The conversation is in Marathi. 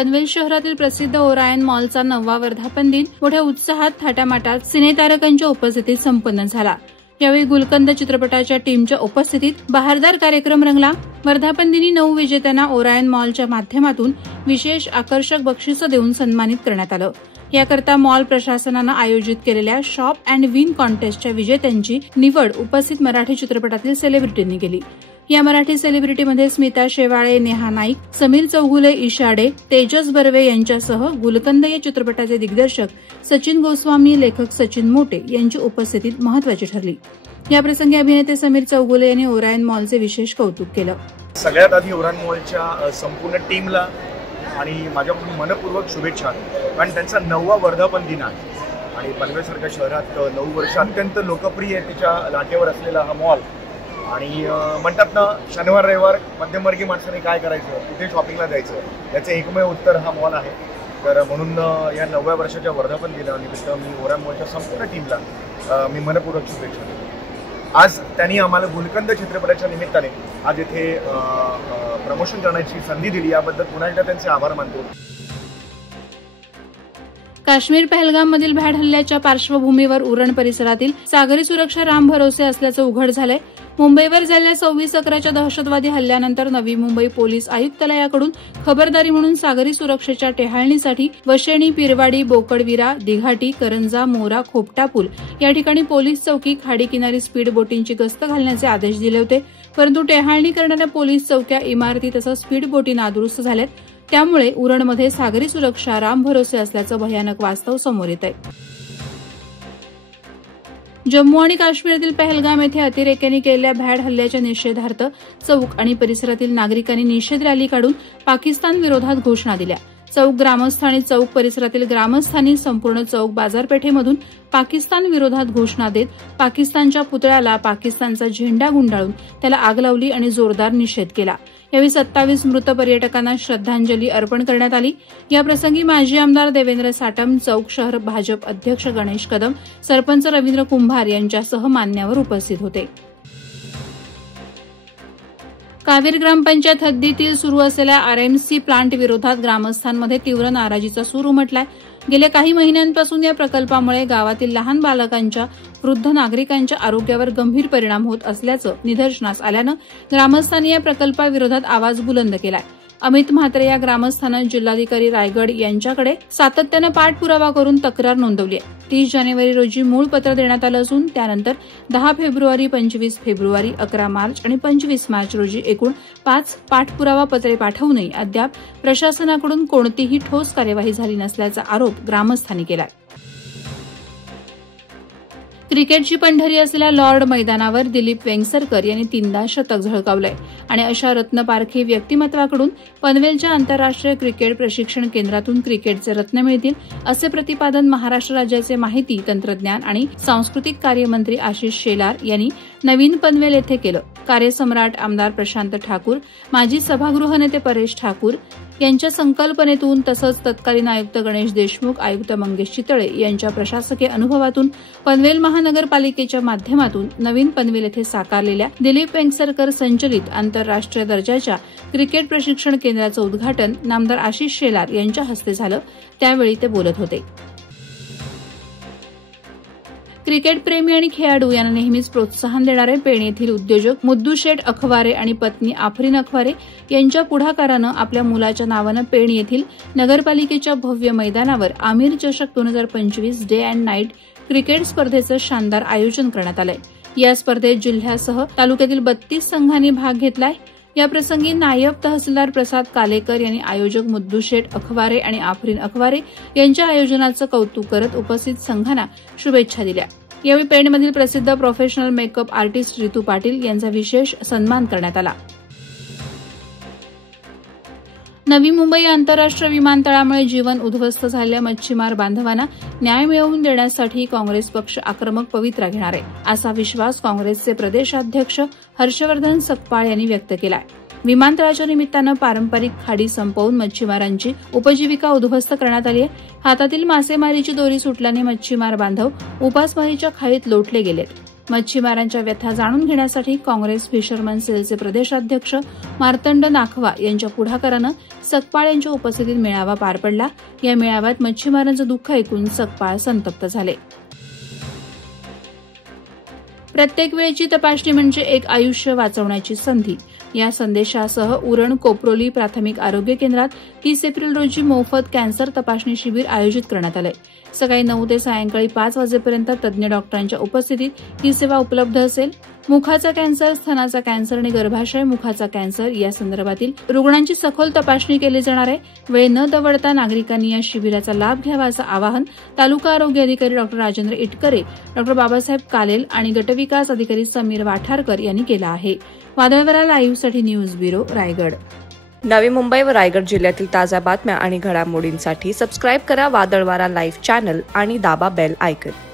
पनवेल शहरातील प्रसिद्ध ओरायन मॉलचा 9वा वर्धापन दिन मोठ्या उत्साहात थाटामाटात सिनेतारकांच्या उपस्थितीत संपन्न झाला। यावेळी गुलकंद चित्रपटाच्या टीमच्या उपस्थितीत बहारदार कार्यक्रम रंगला। वर्धापन दिनी 9 विजेत्यांना ओरायन मॉलच्या माध्यमातून विशेष आकर्षक बक्षिसं देऊन सन्मानित करण्यात आलं। याकरता मॉल प्रशासनानं आयोजित केलेल्या शॉप अँड विन कॉन्टेस्टच्या विजेत्यांची निवड उपस्थित मराठी चित्रपटातील सेलिब्रिटींनी केली। या मराठी सेलिब्रिटीमध्ये स्मिता शेवाळे, नेहा नाईक, समीर चौगुले, इशाडे, तेजस बर्वे यांच्यासह गुलकंद या चित्रपटाचे दिग्दर्शक सचिन गोस्वामी, लेखक सचिन मोटे यांची उपस्थिती महत्वाची ठरली। याप्रसंगी अभिनेते समीर चौगुले यांनी ओरायन मॉलचे विशेष कौतुक केलं। सगळ्यात आधी ओरायन मॉलच्या संपूर्ण टीमला आणि माझ्याकडून मनपूर्वक शुभेच्छा, कारण त्यांचा 9वा वर्धापन दिन आहे आणि पनवेलसारख्या शहरात 9 वर्ष अत्यंत लोकप्रियतेच्या लाटेवर असलेला हा मॉल आणि म्हणतात ना, शनिवार रविवार मध्यमवर्गीय माणसाने काय करायचं, कुठे शॉपिंगला जायचं, याचं एकमेव उत्तर हा मॉल आहे। तर म्हणून या 9व्या वर्षाच्या वर्धापन दिनानिमित्त मी ओरायन मॉलच्या संपूर्ण टीमला मी मनपूर्वक शुभेच्छा देतो। आज त्यांनी आम्हाला गुलकंद चित्रपटाच्या निमित्ताने आज इथे प्रमोशन करण्याची संधी दिली, याबद्दल पुन्हा एकदा त्यांचे आभार मानतो। काश्मीर पहलगाममधील भ्याड हल्ल्याच्या पार्श्वभूमीवर उरण परिसरातील सागरी सुरक्षा राम भरोसे असल्याचं उघड झालंय। मुंबईवर झालेल्या 26/11च्या दहशतवादी हल्ल्यानंतर नवी मुंबई पोलीस आयुक्तालयाकडून खबरदारी म्हणून सागरी सुरक्षेच्या टेहाळणीसाठी वशेणी, पिरवाडी, बोकडविरा, दिघाटी, करंजा, मोरा, खोपटा पूल या ठिकाणी पोलीस चौकी, खाडी किनारी स्पीड बोटींची गस्त घालण्याचे आदेश दिले होते, परंतु टेहाळणी करणाऱ्या पोलीस चौक्या, इमारती तसंच स्पीड बोटी नादुरुस्त झाल्यात। त्यामुळे उरणमध्ये सागरी सुरक्षा राम भरोसे असल्याचं भयानक वास्तव समोर येत आहे। जम्मू आणि काश्मीरातील पहलगाम येथे अतिरेक्यांनी केलेल्या भ्याड हल्ल्याच्या निषेधार्थ चौक आणि परिसरातील नागरिकांनी निषेध रॅली काढून पाकिस्तान विरोधात घोषणा दिल्या। चौक ग्रामस्थ आणि चौक परिसरातील ग्रामस्थांनी संपूर्ण चौक बाजारपेठेमधून पाकिस्तान विरोधात घोषणा देत पाकिस्तानच्या पुतळ्याला पाकिस्तानचा झेंडा गुंडाळून त्याला आग लावली आणि जोरदार निषेध केला। यावेळी 27 मृत पर्यटकांना श्रद्धांजली अर्पण करण्यात आली। याप्रसंगी माजी आमदार देवेंद्र साटम, चौक शहर भाजप अध्यक्ष गणेश कदम, सरपंच रवींद्र कुंभार यांच्यासह मान्यवर उपस्थित होते। कावेर ग्रामपंचायत हद्दीतील सुरू असलेल्या आरएमसी प्लांट विरोधात ग्रामस्थांमध्ये तीव्र नाराजीचा सूर उमटलाय। गेल्या काही महिन्यांपासून या प्रकल्पामुळे गावातील लहान बालकांच्या, वृद्ध नागरिकांच्या आरोग्यावर गंभीर परिणाम होत असल्याचं निदर्शनास आल्यानं ग्रामस्थांनी या प्रकल्पाविरोधात आवाज बुलंद केलाय। अमित म्हात्रे या ग्रामस्थांना जिल्हाधिकारी रायगड यांच्याकडे सातत्यानं पाठपुरावा करून तक्रार नोंदवली आहे। 30 जानेवारी रोजी मूळ पत्र देण्यात आलं असून त्यानंतर 10 फेब्रुवारी, 25 फेब्रुवारी, 11 मार्च आणि 25 मार्च रोजी एकूण 5 पाठपुरावा पत्रे पाठवूनही अद्याप प्रशासनाकडून कोणतीही ठोस कार्यवाही झाली नसल्याचा आरोप ग्रामस्थांनी केला। क्रिकेटची पंढरी असलेल्या लॉर्ड मैदानावर दिलीप वेंगसरकर यांनी 3दा शतक झळकावलंय आणि अशा रत्नपारखी व्यक्तिमत्वाकडून पनवेलच्या आंतरराष्ट्रीय क्रिकेट प्रशिक्षण केंद्रातून क्रिकेटचे रत्न मिळतील असे प्रतिपादन महाराष्ट्र राज्याचे माहिती, तंत्रज्ञान आणि सांस्कृतिक कार्यमंत्री आशिष शेलार यांनी नवीन पनवेल येथे केलं। कार्यसम्राट आमदार प्रशांत ठाकूर, माजी सभागृह नेते परेश ठाकूर यांच्या संकल्पनेतून तसंच तत्कालीन आयुक्त गणेश देशमुख, आयुक्त मंगेश चितळे यांच्या प्रशासकीय अनुभवातून पनवेल महानगरपालिकेच्या माध्यमातून नवीन पनवेल येथे साकारलेल्या दिलीप वेंगसरकर संचलित आंतरराष्ट्रीय दर्जाच्या क्रिकेट प्रशिक्षण केंद्राचं उद्घाटन नामदार आशिष शेलार यांच्या हस्ते झालं। त्यावेळी ते बोलत होते। क्रिकेट प्रेमी आणि खेळाडू यांना नेहमीच प्रोत्साहन देणारे पेण येथील उद्योजक मुद्दूशेठ अखवारे आणि पत्नी आफरीन अखवारे यांच्या पुढाकारानं आपल्या मुलाच्या नावानं पेण येथील नगरपालिकेच्या भव्य मैदानावर आमिर चषक 2025 डे अँड नाईट क्रिकेट स्पर्धेचं शानदार आयोजन करण्यात आलंय। या स्पर्धेत जिल्ह्यासह तालुक्यातील 32 संघांनी भाग घेतलाय। याप्रसंगी नायब तहसीलदार प्रसाद कालेकर यांनी आयोजक मुद्दूशेठ अखवारे आणि आफरीन अखवारे यांच्या आयोजनाचं कौतुक करत उपस्थित संघांना शुभेच्छा दिल्या। यावेळी पेणमधील प्रसिद्ध professional makeup artist Ritu Patil यांचा विशेष सन्मान करण्यात आला। नवी मुंबई आंतरराष्ट्रीय विमानतळामुळे जीवन उद्ध्वस्त झालेल्या मच्छीमार बांधवांना न्याय मिळवून देण्यासाठी काँग्रेस पक्ष आक्रमक पवित्रा घेणार आहे, असा विश्वास काँग्रेसचे प्रदेशाध्यक्ष हर्षवर्धन सकपाळ यांनी व्यक्त केलाय। विमानतळाच्या निमित्तानं पारंपरिक खाडी संपवून मच्छीमारांची उपजीविका उद्ध्वस्त करण्यात आली आहे। हातातील मासेमारीची दोरी सुटल्याने मच्छीमार बांधव उपासमारीच्या खाईत लोटले गेलेत। मच्छीमारांच्या व्यथा जाणून घेण्यासाठी काँग्रेस फिशरमन सेलचे प्रदेशाध्यक्ष मार्तंड नाखवा यांच्या पुढाकारानं सकपाळ यांच्या उपस्थितीत मेळावा पार पडला। या मेळाव्यात मच्छीमारांचं दुःख ऐकून सकपाळ संतप्त झाले। प्रत्येक वेळची तपासणी म्हणजे एक आयुष्य वाचवण्याची संधी या संदेशासह उरण कोपरोली प्राथमिक आरोग्य केंद्रात 30 एप्रिल रोजी मोफत कॅन्सर तपासणी शिबिर आयोजित करण्यात आले। सकाळी 9 ते सायंकाळी 5 वाजेपर्यंत तज्ज्ञ डॉक्टरांच्या उपस्थितीत ही सेवा उपलब्ध असेल। मुखाचा कॅन्सर, स्तनाचा कॅन्सर आणि गर्भाशय मुखाचा कॅन्सर या संदर्भातील रुग्णांची सखोल तपासणी केली जाणार आहे। वेळ न दवडता नागरिकांनी या शिबिराचा लाभ घ्यावा असं आवाहन तालुका आरोग्य अधिकारी डॉ. राजेंद्र इटकरे, डॉ. बाबासाहेब कालेल आणि गटविकास अधिकारी समीर वाठारकर यांनी केलं आहे। वादळवारा लाईव्हसाठी न्यूज ब्युरो, रायगड। नवी मुंबई व रायगड जिल्ह्यातील ताज्या बातम्या आणि घडामोडींसाठी सबस्क्राईब करा वादळवारा लाईव्ह चॅनल आणि दाबा बेल आयकॉन।